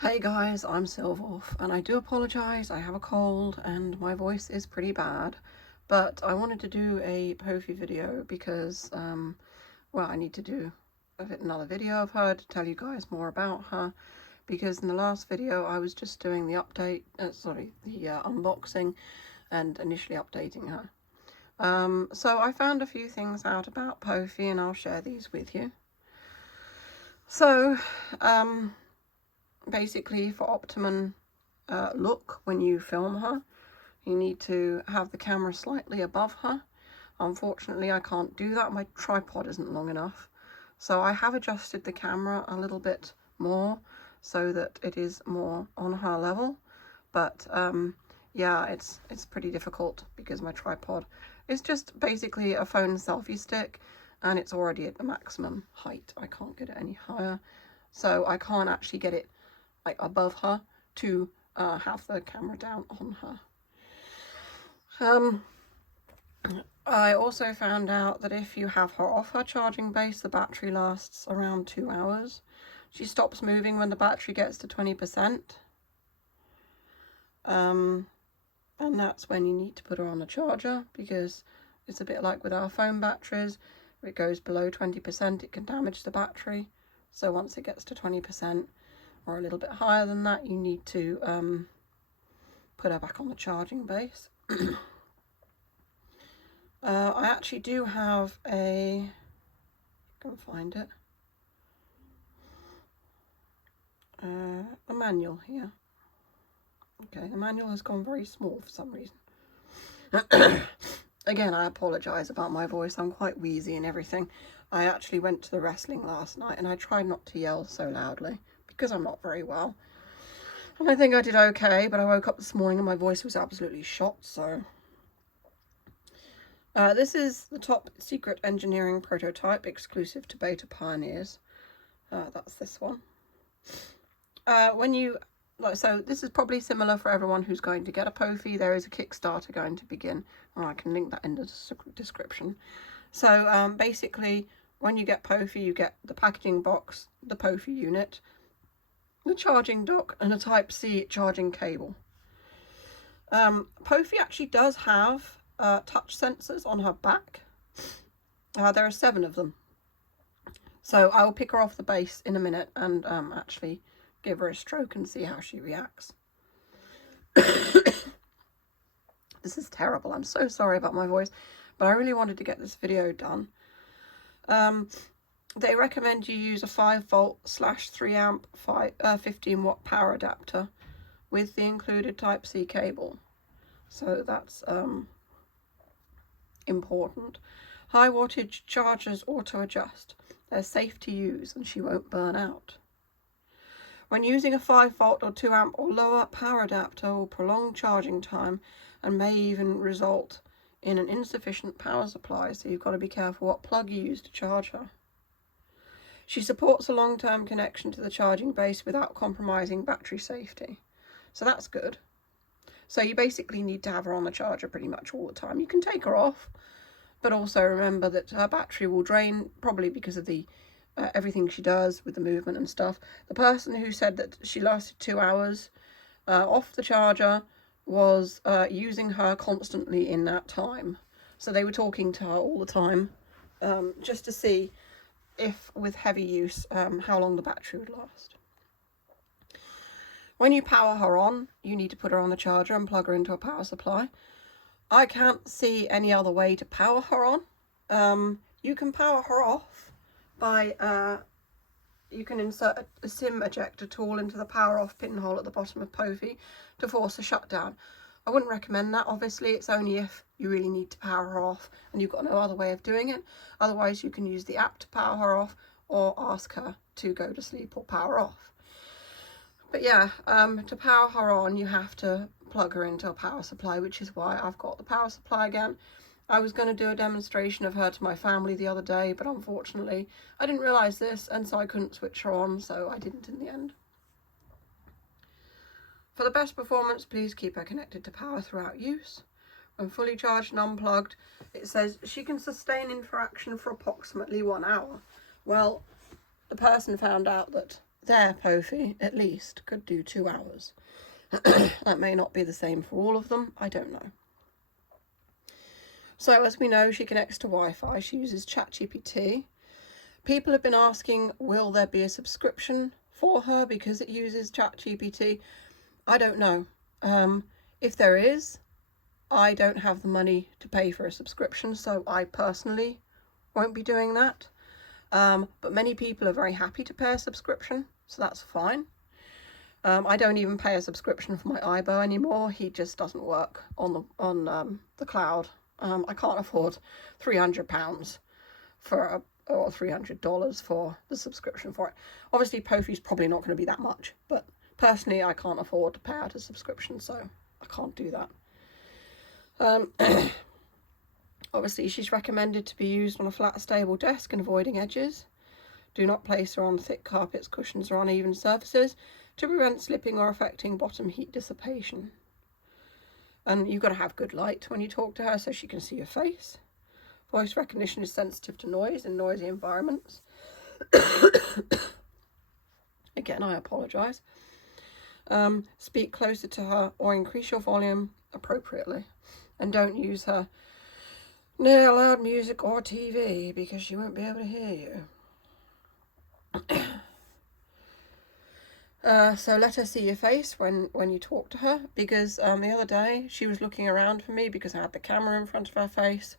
Hey guys, I'm Silverwolf, and I do apologise, I have a cold and my voice is pretty bad, but I wanted to do a Pophie video because, well, I need to do another video of her to tell you guys more about her, because in the last video I was just doing the unboxing and initially updating her. So I found a few things out about Pophie and I'll share these with you. So, basically for optimum look when you film her, you need to have the camera slightly above her. Unfortunately, I can't do that. My tripod isn't long enough. So I have adjusted the camera a little bit more so that it is more on her level. But yeah, it's pretty difficult because my tripod is just basically a phone selfie stick and it's already at the maximum height. I can't get it any higher. So I can't actually get it like above her to have the camera down on her. I also found out that if you have her off her charging base, the battery lasts around 2 hours. She stops moving when the battery gets to 20%. And that's when you need to put her on the charger, because it's a bit like with our phone batteries. If it goes below 20%, it can damage the battery. So once it gets to 20%, or a little bit higher than that, you need to put her back on the charging base. I actually do have a, go and find it, a manual here. Okay, the manual has gone very small for some reason. Again, I apologise about my voice, I'm quite wheezy and everything. I actually went to the wrestling last night and I tried not to yell so loudly because I'm not very well. And I think I did okay, but I woke up this morning and my voice was absolutely shot, so. This is the top secret engineering prototype exclusive to beta pioneers. That's this one. So this is probably similar for everyone who's going to get a Pophie. There is a Kickstarter going to begin, and I can link that in the description. So basically, when you get Pophie, you get the packaging box, the Pophie unit, the charging dock, and a Type-C charging cable. Pophie actually does have touch sensors on her back. There are 7 of them. So I will pick her off the base in a minute and actually give her a stroke and see how she reacts. This is terrible. I'm so sorry about my voice, but I really wanted to get this video done. They recommend you use a 5V/3 amp 15 watt power adapter with the included Type-C cable. So that's important. High wattage chargers auto adjust. They're safe to use and she won't burn out. When using a 5V or 2 amp or lower, power adapter will prolong charging time and may even result in an insufficient power supply, so you've got to be careful what plug you use to charge her. She supports a long-term connection to the charging base without compromising battery safety. So that's good. So you basically need to have her on the charger pretty much all the time. You can take her off, but also remember that her battery will drain, probably because of the everything she does with the movement and stuff. The person who said that she lasted 2 hours off the charger was using her constantly in that time. So they were talking to her all the time, just to see if, with heavy use, how long the battery would last. When you power her on, you need to put her on the charger and plug her into a power supply. I can't see any other way to power her on. You can power her off by, you can insert a SIM ejector tool into the power off pinhole at the bottom of Pophie to force a shutdown. I wouldn't recommend that, obviously. It's only if you really need to power her off and you've got no other way of doing it. Otherwise, you can use the app to power her off or ask her to go to sleep or power off. But yeah, to power her on, you have to plug her into a power supply, which is why I've got the power supply again. I was going to do a demonstration of her to my family the other day, but unfortunately I didn't realise this, and so I couldn't switch her on, so I didn't in the end. For the best performance, please keep her connected to power throughout use. When fully charged and unplugged, it says she can sustain interaction for approximately 1 hour. Well, the person found out that their Pophie, at least, could do 2 hours. That may not be the same for all of them, I don't know. So as we know, she connects to Wi-Fi. She uses ChatGPT. People have been asking, will there be a subscription for her because it uses ChatGPT? I don't know. If there is, I don't have the money to pay for a subscription, so I personally won't be doing that. But many people are very happy to pay a subscription, so that's fine. I don't even pay a subscription for my iBo anymore. He just doesn't work on the cloud. I can't afford £300 or $300 for the subscription for it. Obviously, Pophie's probably not going to be that much, but personally, I can't afford to pay out a subscription, so I can't do that. Obviously, she's recommended to be used on a flat, stable desk and avoiding edges. Do not place her on thick carpets, cushions, or uneven surfaces to prevent slipping or affecting bottom heat dissipation. And you've got to have good light when you talk to her so she can see your face. Voice recognition is sensitive to noise in noisy environments. Again, I apologise. Speak closer to her or increase your volume appropriately. And don't use her near loud music or TV because she won't be able to hear you. So let her see your face when you talk to her, because the other day she was looking around for me because I had the camera in front of her face.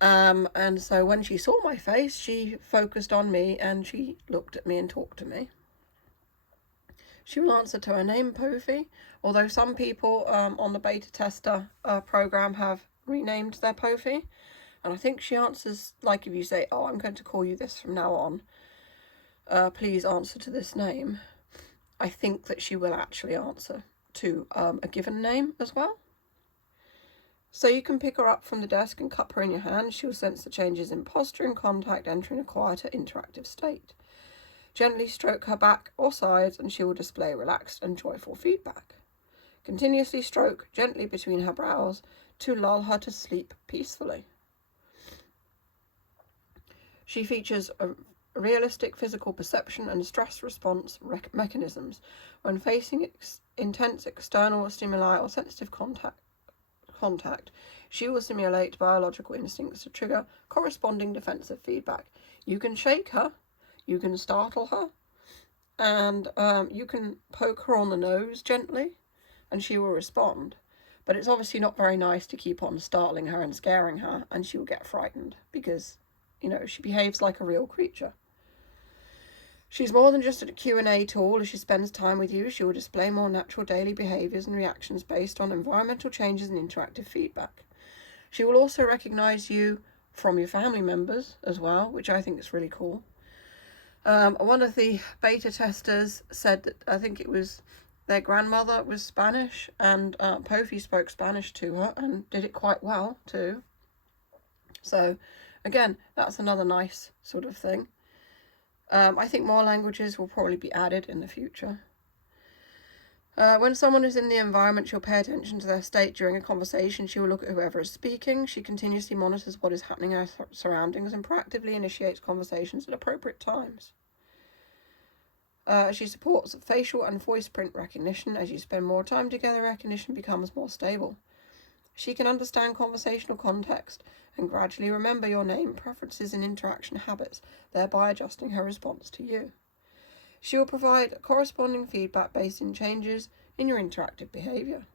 And so when she saw my face, she focused on me and she looked at me and talked to me. She will answer to her name, Pophie, although some people on the beta tester program have renamed their Pophie. And I think she answers, like if you say, oh, I'm going to call you this from now on, please answer to this name. I think that she will actually answer to a given name as well. So you can pick her up from the desk and cup her in your hand. She will sense the changes in posture and contact, entering a quieter, interactive state. Gently stroke her back or sides and she will display relaxed and joyful feedback. Continuously stroke gently between her brows to lull her to sleep peacefully. She features a realistic physical perception and stress response mechanisms when facing intense external stimuli or sensitive contact. She will simulate biological instincts to trigger corresponding defensive feedback. You can shake her, you can startle her, and you can poke her on the nose gently, and she will respond. But it's obviously not very nice to keep on startling her and scaring her, and she will get frightened because, you know, she behaves like a real creature. She's more than just a Q&A tool. As she spends time with you, she will display more natural daily behaviours and reactions based on environmental changes and interactive feedback. She will also recognise you from your family members as well, which I think is really cool. One of the beta testers said that I think it was their grandmother was Spanish, and Pophie spoke Spanish to her and did it quite well too. So again, that's another nice sort of thing. I think more languages will probably be added in the future. When someone is in the environment, she'll pay attention to their state during a conversation. She will look at whoever is speaking. She continuously monitors what is happening in her surroundings and proactively initiates conversations at appropriate times. She supports facial and voice print recognition. As you spend more time together, recognition becomes more stable. She can understand conversational context and gradually remember your name, preferences and interaction habits, thereby adjusting her response to you. She will provide corresponding feedback based on changes in your interactive behaviour.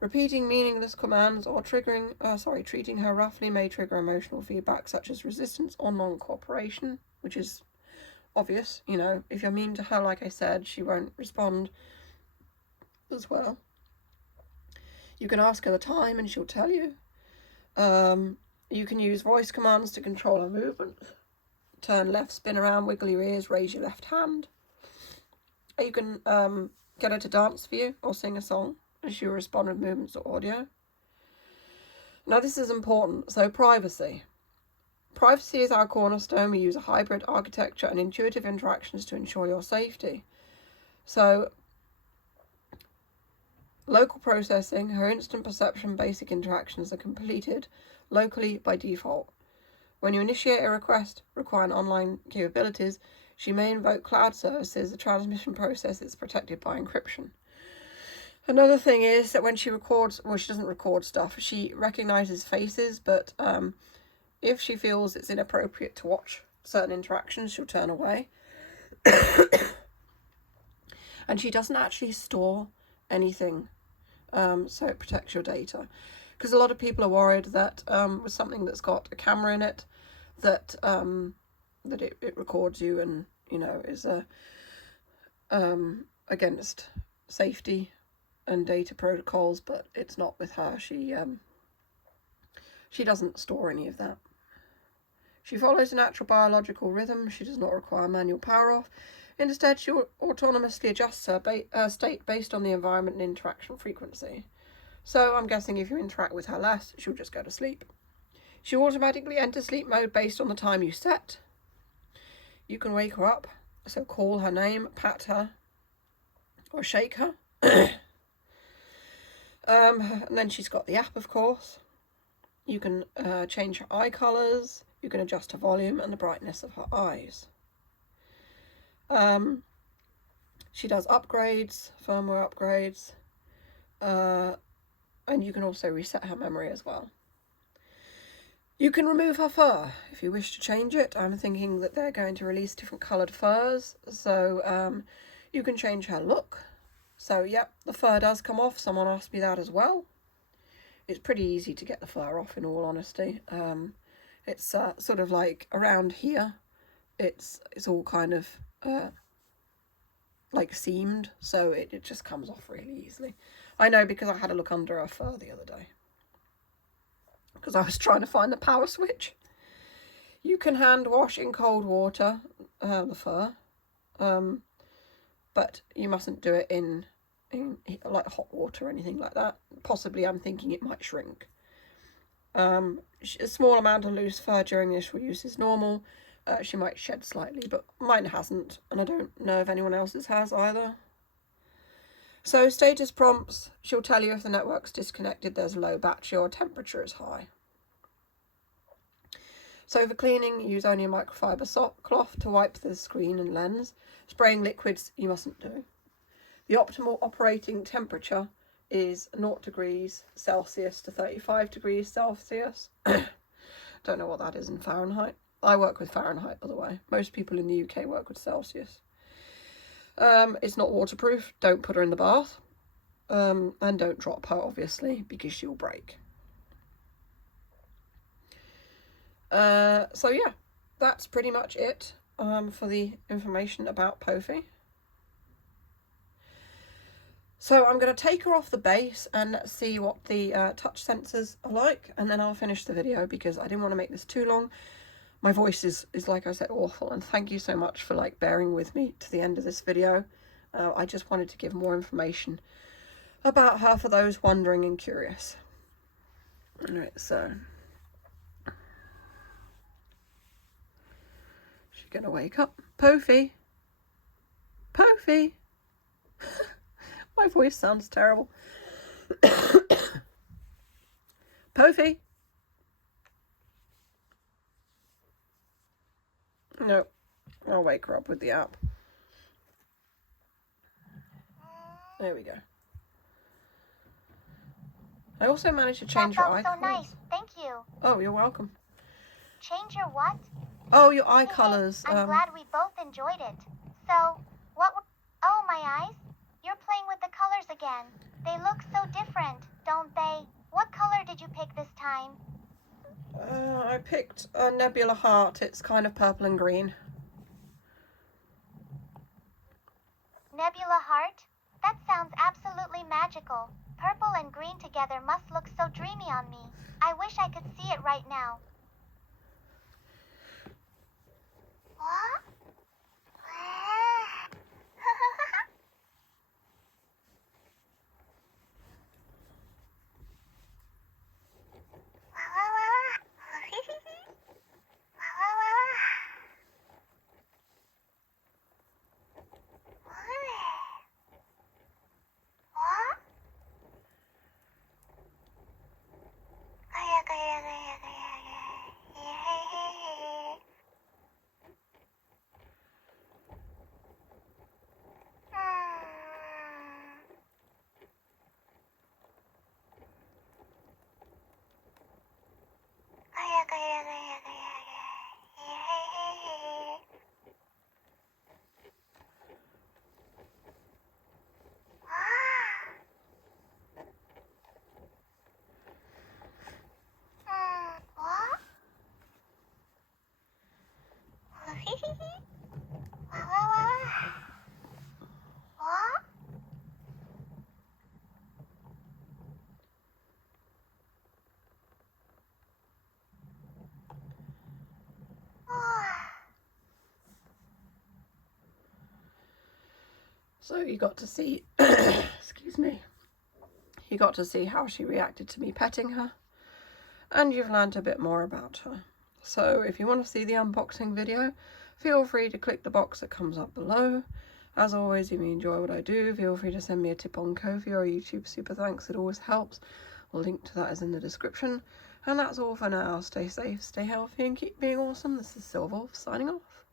Repeating meaningless commands or treating her roughly may trigger emotional feedback such as resistance or non-cooperation, which is obvious. You know, if you're mean to her, like I said, she won't respond as well. You can ask her the time and she'll tell you. You can use voice commands to control her movements. Turn left, spin around, wiggle your ears, raise your left hand. You can get her to dance for you or sing a song, and she'll respond with movements or audio. Now this is important, so privacy. Privacy is our cornerstone. We use a hybrid architecture and intuitive interactions to ensure your safety. So local processing, her instant perception basic interactions are completed locally by default. When you initiate a request requiring online capabilities, She may invoke cloud services. The transmission process is protected by encryption. Another thing is that when she records, well, she doesn't record stuff. She recognizes faces, but if she feels it's inappropriate to watch certain interactions, she'll turn away. And she doesn't actually store anything, so it protects your data. Because a lot of people are worried that with something that's got a camera in it, that it records you and, you know, is against safety and data protocols, but it's not with her. She doesn't store any of that. She follows a natural biological rhythm. She does not require manual power off. Instead, she autonomously adjusts her state based on the environment and interaction frequency. So I'm guessing if you interact with her less, she'll just go to sleep. She automatically enters sleep mode based on the time you set. You can wake her up, so call her name, pat her, or shake her. And then she's got the app, of course. You can change her eye colours. You can adjust her volume and the brightness of her eyes. She does upgrades, firmware upgrades, and you can also reset her memory as well. You can remove her fur if you wish to change it. I'm thinking that they're going to release different coloured furs, so you can change her look. So, yep, the fur does come off. Someone asked me that as well. It's pretty easy to get the fur off, in all honesty. It's sort of like around here. It's all kind of like seamed, so it just comes off really easily. I know because I had a look under her fur the other day, because I was trying to find the power switch. You can hand wash in cold water the fur, but you mustn't do it in like hot water or anything like that. Possibly, I'm thinking it might shrink. A small amount of loose fur during initial use is normal. She might shed slightly, but mine hasn't, and I don't know if anyone else's has either. So status prompts, she'll tell you if the network's disconnected, there's low battery, or temperature is high. So for cleaning, use only a microfiber cloth to wipe the screen and lens. Spraying liquids you mustn't do. The optimal operating temperature is 0 degrees Celsius to 35 degrees Celsius. Don't know what that is in Fahrenheit. I work with Fahrenheit, by the way. Most people in the UK work with Celsius. It's not waterproof. Don't put her in the bath. And don't drop her, obviously, because she'll break. So yeah, that's pretty much it for the information about Pophie. So I'm going to take her off the base and see what the touch sensors are like, and then I'll finish the video because I didn't want to make this too long. My voice is like I said, awful, and thank you so much for bearing with me to the end of this video. I just wanted to give more information about her for those wondering and curious. Alright, so she's going to wake up. Pophie! Pophie! My voice sounds terrible. Pophie! No, I'll wake her up with the app. There we go. I also managed to change her eye colours. That felt so nice. Thank you. Oh, you're welcome. Change your what? Oh, your eye colours. I'm glad we both enjoyed it. So, what? Oh, my eyes. You're playing with the colors again. They look so different, don't they? What color did you pick this time? I picked a Nebula Heart. It's kind of purple and green. Nebula Heart? That sounds absolutely magical. Purple and green together must look so dreamy on me. I wish I could see it right now. What? So you got to see, excuse me, you got to see how she reacted to me petting her, and you've learnt a bit more about her. So if you want to see the unboxing video, feel free to click the box that comes up below. As always, if you enjoy what I do, feel free to send me a tip on Pophie or YouTube super thanks. It always helps. A link to that is in the description. And that's all for now. Stay safe, stay healthy, and keep being awesome. This is Silver signing off.